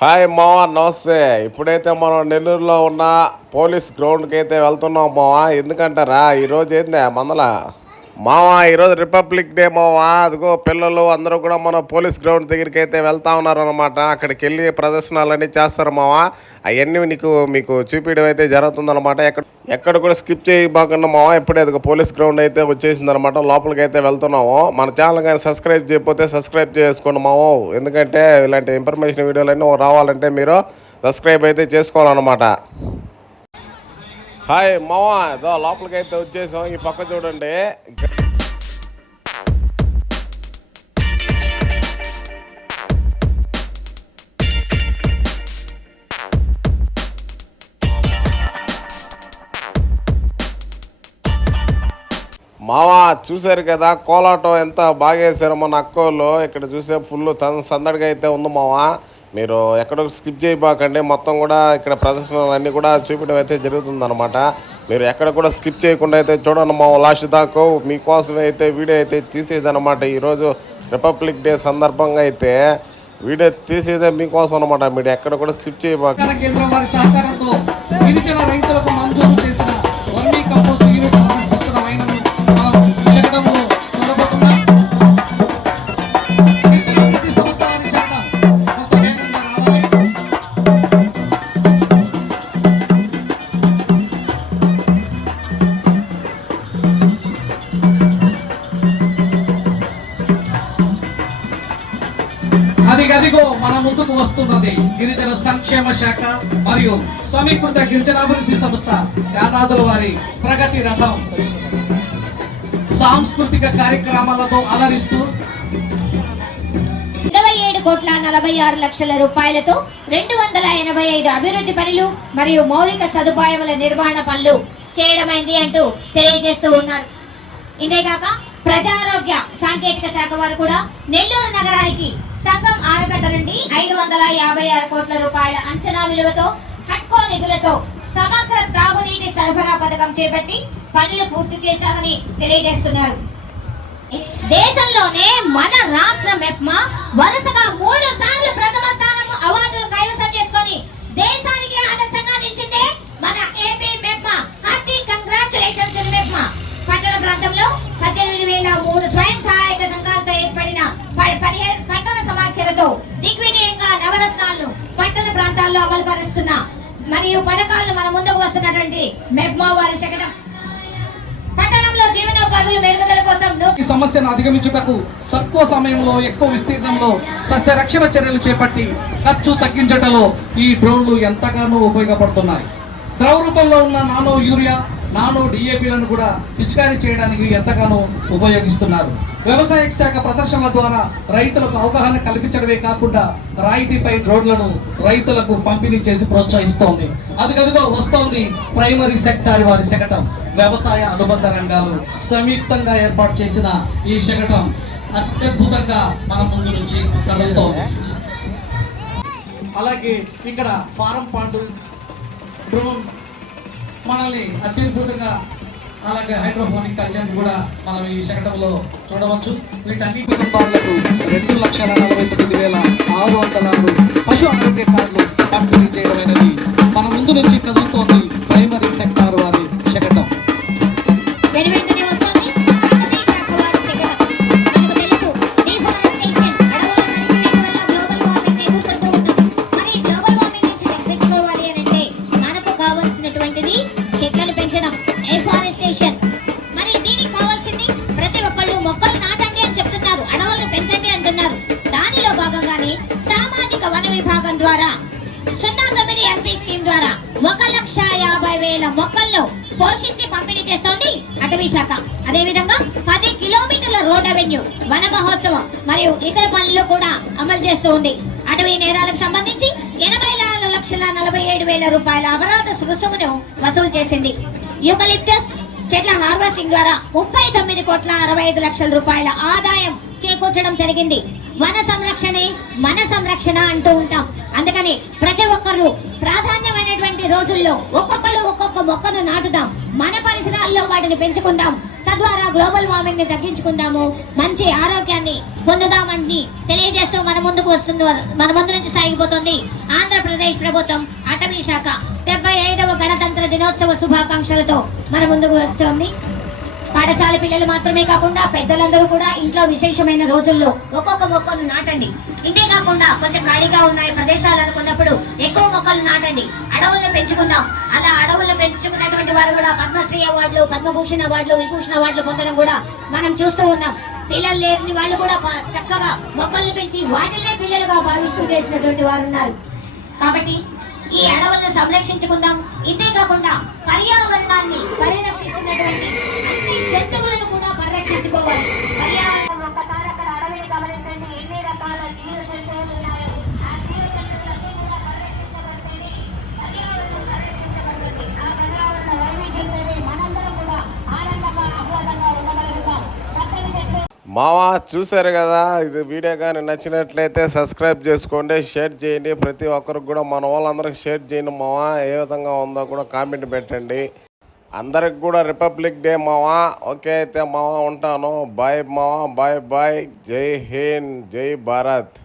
Hi మావా నమస్తే. ఇప్పుడైతే మనం నెల్లూరులో ఉన్న పోలీస్ గ్రౌండ్కి అయితే వెళ్తున్నాం మావా. ఎందుకంటారా? ఈరోజు ఏంది మందల? మావా ఈరోజు రిపబ్లిక్ డే మావా. అదిగో పిల్లలు అందరూ కూడా మన పోలీస్ గ్రౌండ్ దగ్గరికి అయితే వెళ్తా ఉన్నారు అనమాట అక్కడికి వెళ్ళి ప్రదర్శనలన్నీ చేస్తారు మావా. అవన్నీ నీకు మీకు చూపించడం అయితే జరుగుతుందన్నమాట. ఎక్కడ ఎక్కడ కూడా స్కిప్ చేయబాకుండా మావా ఇప్పుడే అదిగో పోలీస్ గ్రౌండ్ అయితే వచ్చేసింది అనమాట లోపలికి అయితే వెళ్తున్నాము. మన ఛానల్ కానీ సబ్స్క్రైబ్ చేయకపోతే సబ్స్క్రైబ్ చేసుకోండి మావో. ఎందుకంటే ఇలాంటి ఇన్ఫర్మేషన్ వీడియోలన్నీ రావాలంటే మీరు సబ్స్క్రైబ్ అయితే చేసుకోవాలన్నమాట. హాయ్ మావా. ఏదో లోపలికి అయితే వచ్చేసాం. ఈ పక్క చూడండి. మావా చూశారు కదా కోలాటం ఎంత బాగా వేసారో మన అక్కోళ్ళు. ఇక్కడ చూసే ఫుల్ తన సందడిగా అయితే ఉంది మావా. మీరు ఎక్కడో స్కిప్ చేయబాకండి. మొత్తం కూడా ఇక్కడ ప్రదర్శనలు అన్నీ కూడా చూపించడం అయితే జరుగుతుందన్నమాట. మీరు ఎక్కడ కూడా స్కిప్ చేయకుండా అయితే చూడండి మా లాస్ట్ దాకా. మీకోసం అయితే వీడియో అయితే తీసేదనమాట ఈరోజు రిపబ్లిక్ డే సందర్భంగా అయితే వీడియో తీసేదే మీకోసం అనమాట మీరు ఎక్కడ కూడా స్కిప్ చేయబాక వస్తున్నది. గిరిజన సంక్షేమ శాఖ మరియు సమీకృత గిరిజనాభివృద్ధి సంస్థ యానాదుల వారి ప్రగతి రథం. సాంస్కృతిక కార్యక్రమాలతో అలరిస్తూ ఇరవై ఏడు కోట్ల నలభై ఆరు లక్షల రూపాయలతో రెండు వందల ఎనభై ఐదు అభివృద్ధి పనులు మరియు మౌలిక సదుపాయముల నిర్వహణ పనులు చేయడమైంది అంటూ తెలియజేస్తూ ఉన్నారు. ఇంతేకాక ప్రజారోగ్య సాంకేతిక శాఖ వారు కూడా నెల్లూరు నగరానికి సంఘం ఆనకట్ట నుండి ఐదు వందల యాభై ఆరు కోట్ల రూపాయల అంచనా విలువతో హట్కో నిధులతో సమగ్ర త్రాగునీటి సరఫరా పథకం చేపట్టి పనులు పూర్తి చేశామని తెలియజేస్తున్నారు. దేశంలోనే మన రాష్ట్ర మెప్మా వరుసగా మూడు సార్లు ప్రథమ స్థానం అవార్డులు కైవసం మరియు పథకాలను మన ముందుకు వస్తున్నటువంటి మెగ్మో వారి శకటం. పట్టణంలో జీవనోపాధుల మెరుగుదల కోసం ఈ సమస్యను అధిగమించుటకు తక్కువ సమయంలో ఎక్కువ విస్తీర్ణంలో సస్య రక్షణ చర్యలు చేపట్టి ఖర్చు తగ్గించటంలో ఈ డ్రోన్లు ఎంతగానో ఉపయోగపడుతున్నాయి. ద్రవ రూపంలో ఉన్న నానో యూరియా నానో డిఏపీలను కూడా పిచికారీ చేయడానికి ఎంతగానో ఉపయోగిస్తున్నారు. వ్యవసాయ శాఖ ప్రదర్శనల ద్వారా రైతులకు అవగాహన కల్పించడమే కాకుండా రాయితీపై రోడ్లను రైతులకు పంపిణీ చేసి ప్రోత్సహిస్తోంది. అదిగదిగో వస్తోంది ప్రైమరీ సెక్టార్ వారి శకటం. వ్యవసాయ అనుబంధ రంగాలు సంయుక్తంగా ఏర్పాటు చేసిన ఈ శకటం అత్యద్భుతంగా మన ముందు నుంచి కదులుతోంది. అలాగే ఇక్కడ ఫారం పాండు డ్రోన్ మనల్ని అత్యద్భుతంగా అలాగే హైడ్రోఫోనిక్ కల్చర్ కూడా మనం ఈ శకటంలో చూడవచ్చు. వీటన్నిటి కుటుంబాలకు రెండు సున్నా స్కీమ్ ద్వారా ఒక లక్ష యాభై వేల మొక్కలను పోషించి పంపిణీ చేస్తోంది అటవీ శాఖ. అదే విధంగా పది కిలోమీటర్ల రోడ్ అవెన్యూ వన మహోత్సవం మరియు ఇతర పనులు కూడా అమలు చేస్తూ ఉంది అటవీ నేరాలకు సంబంధించి ఎనభై నాలుగు లక్షల నలభై ఏడు వేల రూపాయల అపరాధ రుసుమును వసూలు చేసింది. యూకలిప్టస్ చెట్ల హార్వెస్టింగ్ ద్వారా ముప్పై తొమ్మిది కోట్ల అరవై ఐదు లక్షల రూపాయల ఆదాయం చేకూర్చడం జరిగింది. వన సంరక్షణే మన సంరక్షణ అంటూ ఉంటాం. అందుకని ప్రతి ఒక్కరు ప్రాధాన్యమైనటువంటి రోజుల్లో ఒక్కొక్కరు ఒక్కొక్క మొక్కను నాటుదాం. మన పరిసరాల్లో వాటిని పెంచుకుందాం. తద్వారా గ్లోబల్ వార్మింగ్ని తగ్గించుకుందాము. మంచి ఆరోగ్యాన్ని పొందుదామని తెలియజేస్తూ మన ముందుకు వస్తుంది మన ముందు నుంచి సాగిపోతుంది ఆంధ్రప్రదేశ్ ప్రభుత్వం అటవీ శాఖ. డెబ్బై ఐదవ గణతంత్ర దినోత్సవ శుభాకాంక్షలతో మన ముందుకు వస్తుంది. పాఠశాల పిల్లలు మాత్రమే కాకుండా పెద్దలందరూ కూడా ఇంట్లో విశేషమైన రోజుల్లో ఒక్కొక్క మొక్కను నాటండి. ఇంతే కాకుండా కొంచెం ఖాళీగా ఉన్నాయి ప్రదేశాలు అనుకున్నప్పుడు ఎక్కువ మొక్కలు నాటండి. అడవులను పెంచుకుందాం. అలా అడవులను పెంచుకున్నట్టు వారు కూడా పద్మశ్రీ అవార్డులు పద్మభూషణ్ అవార్డులు విభూషణ్ అవార్డులు పొందడం కూడా మనం చూస్తూ ఉన్నాం. పిల్లలు లేని వాళ్ళు కూడా చక్కగా మొక్కల్ని పెంచి వాటినే పిల్లలుగా భావిస్తూ చేసినటువంటి వారు ఉన్నారు. కాబట్టి ఈ అడవులను సంరక్షించుకుందాం. ఇంతే కాకుండా పర్యావరణాన్ని పరిరక్షిస్తున్నటువంటి అన్ని జంతువులను కూడా పరిరక్షించుకోవాలి. మావా చూశారు కదా ఇది వీడియో కానీ నచ్చినట్లయితే సబ్స్క్రైబ్ చేసుకోండి షేర్ చేయండి. ప్రతి ఒక్కరికి కూడా మన వాళ్ళందరికి షేర్ చేయండి మావా ఏ విధంగా ఉందో కూడా కామెంట్ పెట్టండి. అందరికి కూడా రిపబ్లిక్ డే మావా. ఓకే అయితే మావా ఉంటాను. బాయ్ మావా బాయ్ బాయ్. జై హింద్ జై భారత్.